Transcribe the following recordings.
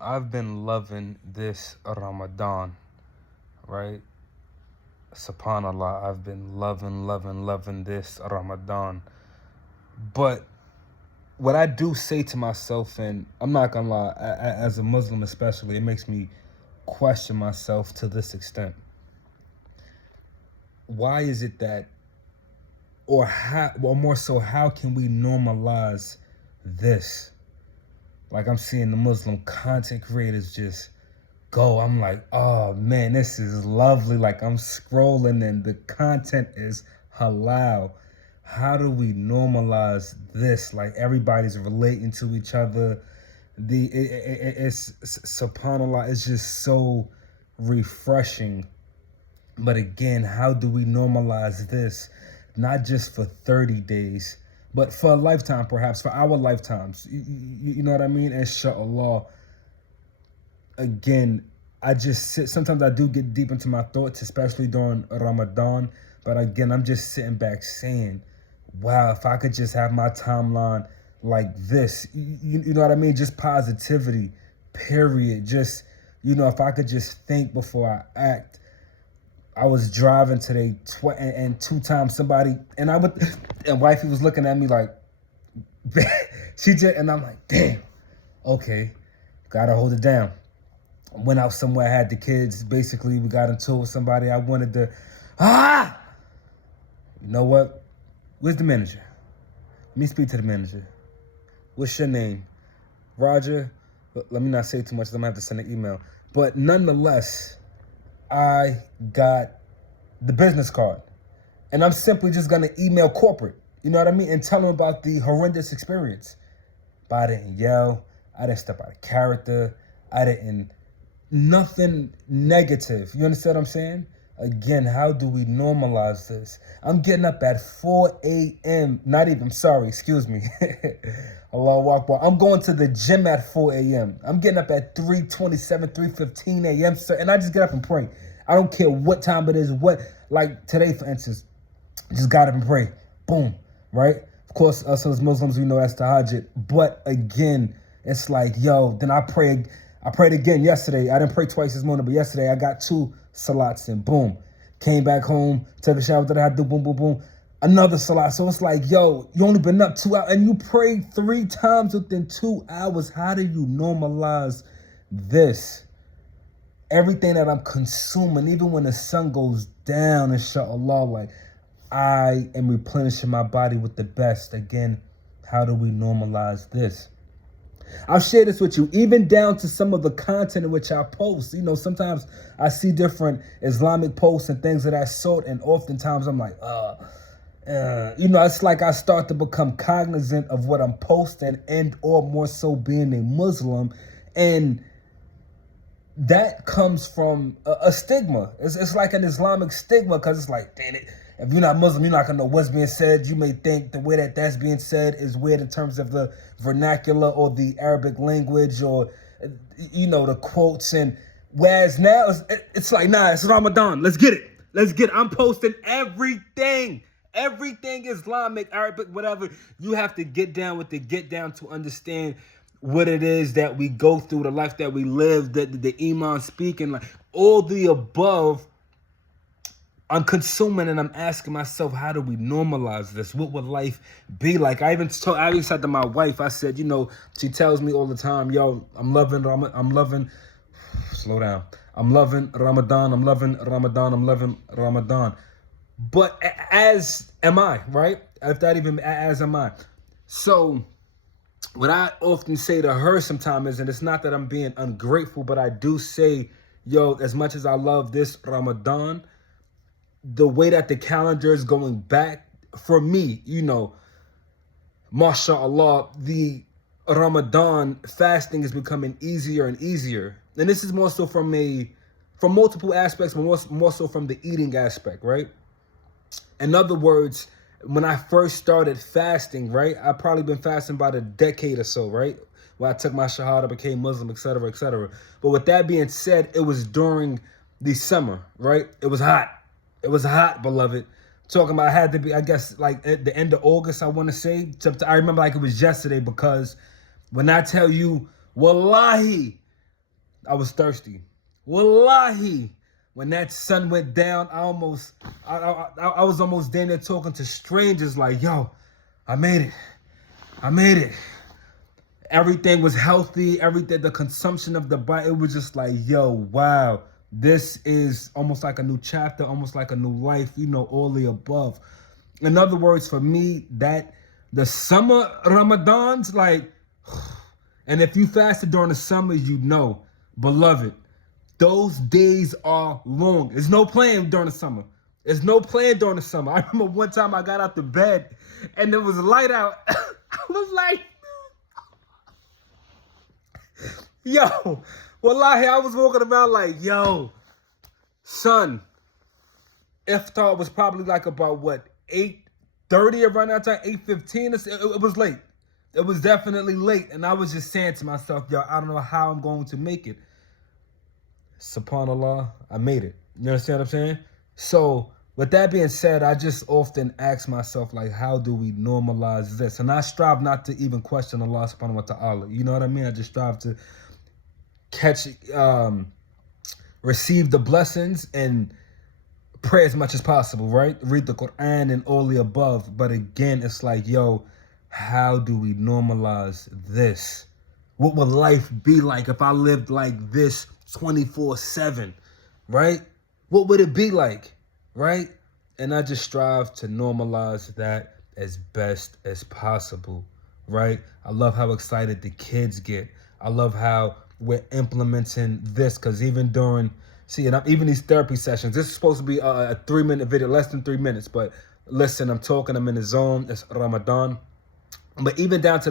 I've been loving this Ramadan, right? SubhanAllah, I've been loving this Ramadan. But what I do say to myself, and I'm not gonna lie, as a Muslim especially, it makes me question myself to this extent. Why is it that, or more so, how can we normalize this? Like, I'm seeing the Muslim content creators just go. I'm like, oh man, this is lovely. Like, I'm scrolling and the content is halal. How do we normalize this? Like, everybody's relating to each other. It's subhanallah, it's just so refreshing. But again, how do we normalize this? Not just for 30 days, but for a lifetime, perhaps for our lifetimes. You know what I mean? Inshallah. Again, I just sit. Sometimes I do get deep into my thoughts, especially during Ramadan. But again, I'm just sitting back saying, wow, if I could just have my timeline like this, you know what I mean? Just positivity, period. Just, if I could just think before I act. I was driving today, and two times somebody, and wifey was looking at me like, and I'm like, damn, okay, gotta hold it down. Went out somewhere, had the kids, basically we got into it with somebody. I wanted to, you know what? Where's the manager? Let me speak to the manager. What's your name? Roger? Let me not say too much, I'm gonna have to send an email. But nonetheless, I got the business card, and I'm simply just gonna email corporate, you know what I mean, and tell them about the horrendous experience. But I didn't yell, I didn't step out of character, nothing negative. You understand what I'm saying? Again, how do we normalize this? I'm getting up at 4 a.m. Excuse me. Allahu Akbar. I'm going to the gym at 4 a.m. I'm getting up at 3:27, 3:15 a.m., sir, and I just get up and pray. I don't care what time it is, like today, for instance, just got up and pray. Boom, right? Of course, us as Muslims, we know that's the Tahajjud. But again, it's like, then I prayed again yesterday. I didn't pray twice this morning, but yesterday I got 2 salats in. Boom. Came back home, took a shower that I had to do, boom, boom, boom. Another salat. So it's like, you only been up 2 hours and you prayed 3 times within 2 hours. How do you normalize this? Everything that I'm consuming, even when the sun goes down, inshallah, like, I am replenishing my body with the best. Again, how do we normalize this? I've shared this with you, even down to some of the content in which I post. Sometimes I see different Islamic posts and things of that sort, and oftentimes I'm like, it's like I start to become cognizant of what I'm posting, and or more so being a Muslim, and that comes from a stigma. It's like an Islamic stigma, because it's like, damn it, if you're not Muslim, you're not going to know what's being said. You may think the way that that's being said is weird in terms of the vernacular or the Arabic language, or, the quotes. And whereas now it's like, nah, it's Ramadan. Let's get it. I'm posting everything. Everything Islamic, Arabic, whatever. You have to get down with the get down to understand what it is that we go through, the life that we live, the Iman speaking, like all the above. I'm consuming, and I'm asking myself, how do we normalize this? What would life be like? I even said to my wife, I said, she tells me all the time, I'm loving slow down. I'm loving Ramadan. I'm loving Ramadan. But as am I, right? If that even, as am I. So what I often say to her sometimes is, and it's not that I'm being ungrateful, but I do say, as much as I love this Ramadan, the way that the calendar is going back for me, mashallah, the Ramadan fasting is becoming easier and easier. And this is more so from multiple aspects, but more so from the eating aspect, right? In other words, when I first started fasting, right, I've probably been fasting about a decade or so, right? Where I took my shahada, became Muslim, etc., etc. But with that being said, it was during the summer, right? It was hot. It was hot, beloved. Talking about, I had to be, I guess, like at the end of August, I want to say. I remember like it was yesterday, because when I tell you Wallahi, I was thirsty. Wallahi, when that sun went down, I was almost damn near talking to strangers like, yo, I made it. I made it. Everything was healthy. Everything, the consumption of the body, it was just like, yo, wow. This is almost like a new chapter, almost like a new life, all the above. In other words, for me, that the summer Ramadans, like, and if you fasted during the summer, beloved, those days are long. There's no playing during the summer. There's no playing during the summer. I remember one time I got out the bed and there was a light out. I was like, yo, wallahi, I was walking around like, yo, son, iftar was probably like about what, 8:30 around that time, 8:15. It was late. It was definitely late. And I was just saying to myself, yo, I don't know how I'm going to make it. SubhanAllah, I made it. You understand what I'm saying? So with that being said, I just often ask myself, like, how do we normalize this? And I strive not to even question Allah subhanahu wa ta'ala. You know what I mean? I just strive to receive the blessings and pray as much as possible, right? Read the Quran and all the above. But again, it's like, yo, how do we normalize this? What would life be like if I lived like this 24/7, right? What would it be like, right? And I just strive to normalize that as best as possible, right? I love how excited the kids get. I love how we're implementing this, because even during, even these therapy sessions, this is supposed to be a 3-minute video, less than 3 minutes, but listen, I'm talking, I'm in the zone, it's Ramadan. But even down to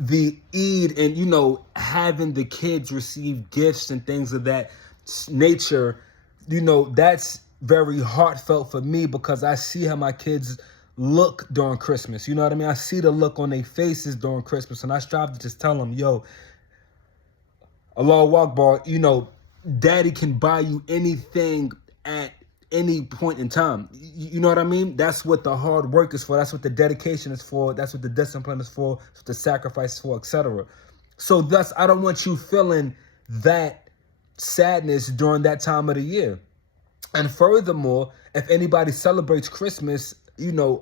the Eid and, having the kids receive gifts and things of that nature, that's very heartfelt for me, because I see how my kids look during Christmas. You know what I mean? I see the look on their faces during Christmas, and I strive to just tell them, yo, Allahu Akbar, daddy can buy you anything at any point in time. You know what I mean? That's what the hard work is for. That's what the dedication is for. That's what the discipline is for. That's what the sacrifice is for, etc. So thus, I don't want you feeling that sadness during that time of the year. And furthermore, if anybody celebrates Christmas,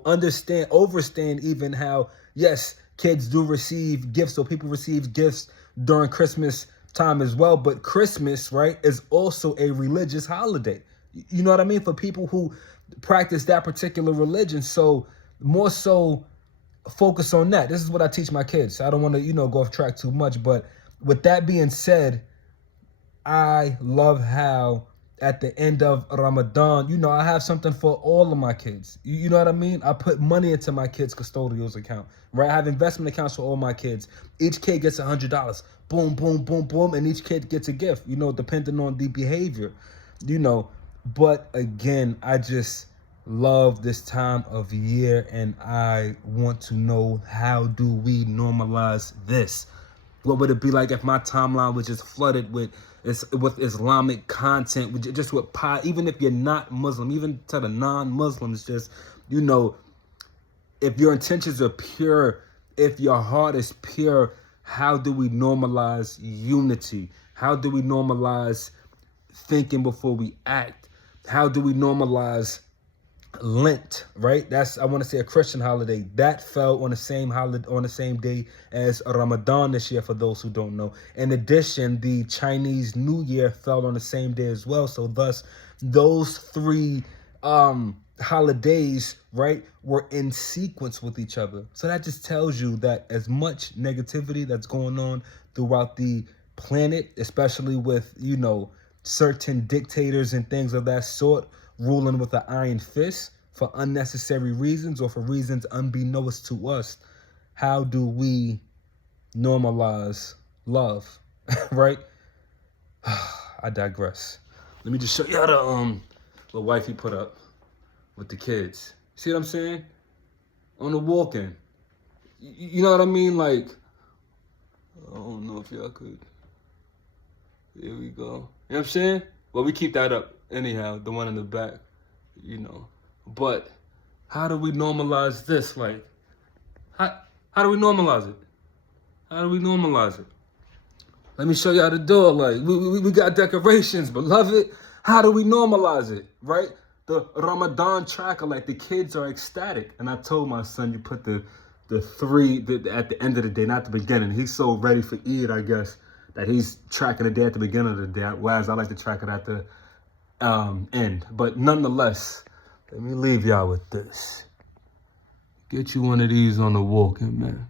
understand even how, yes, kids do receive gifts, or people receive gifts during Christmas time as well. But Christmas, right, is also a religious holiday. You know what I mean? For people who practice that particular religion. So more so focus on that. This is what I teach my kids. I don't want to, go off track too much. But with that being said, I love how at the end of Ramadan, I have something for all of my kids. You know what I mean? I put money into my kids' custodial's account, right? I have investment accounts for all my kids. Each kid gets $100. Boom, boom, boom, boom. And each kid gets a gift, depending on the behavior, But again, I just love this time of year, and I want to know, how do we normalize this? What would it be like if my timeline was just flooded with Islamic content, even if you're not Muslim, even to the non-Muslims, just, if your intentions are pure, if your heart is pure, how do we normalize unity? How do we normalize thinking before we act? How do we normalize Lent, right? That's, I want to say, a Christian holiday that fell on the same day as Ramadan this year, for those who don't know. In addition, the Chinese New Year fell on the same day as well. So thus, those three holidays, right, were in sequence with each other. So that just tells you that as much negativity that's going on throughout the planet, especially with, certain dictators and things of that sort ruling with an iron fist for unnecessary reasons or for reasons unbeknownst to us, how do we normalize love, right? I digress. Let me just show you the wife he put up with the kids. See what I'm saying? On the walking. You know what I mean? Like, I don't know if y'all could. Here we go. You know what I'm saying? Well, we keep that up anyhow, the one in the back, But how do we normalize this? Like, how do we normalize it? How do we normalize it? Let me show you how to do it. Like, we got decorations, beloved. How do we normalize it, right? The Ramadan tracker, like the kids are ecstatic. And I told my son, you put the three at the end of the day, not the beginning. He's so ready for Eid, I guess, that he's tracking the day at the beginning of the day, whereas I like to track it at the end. But nonetheless, let me leave y'all with this. Get you one of these on the walk-in, man.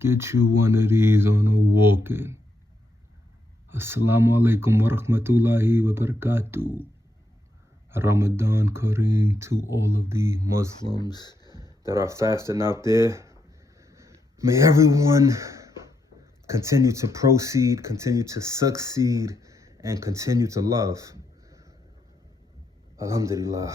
Get you one of these on the walk-in. Assalamu alaikum wa rahmatullahi wa barakatuh. Ramadan Kareem to all of the Muslims that are fasting out there. May everyone continue to proceed, continue to succeed, and continue to love. Alhamdulillah.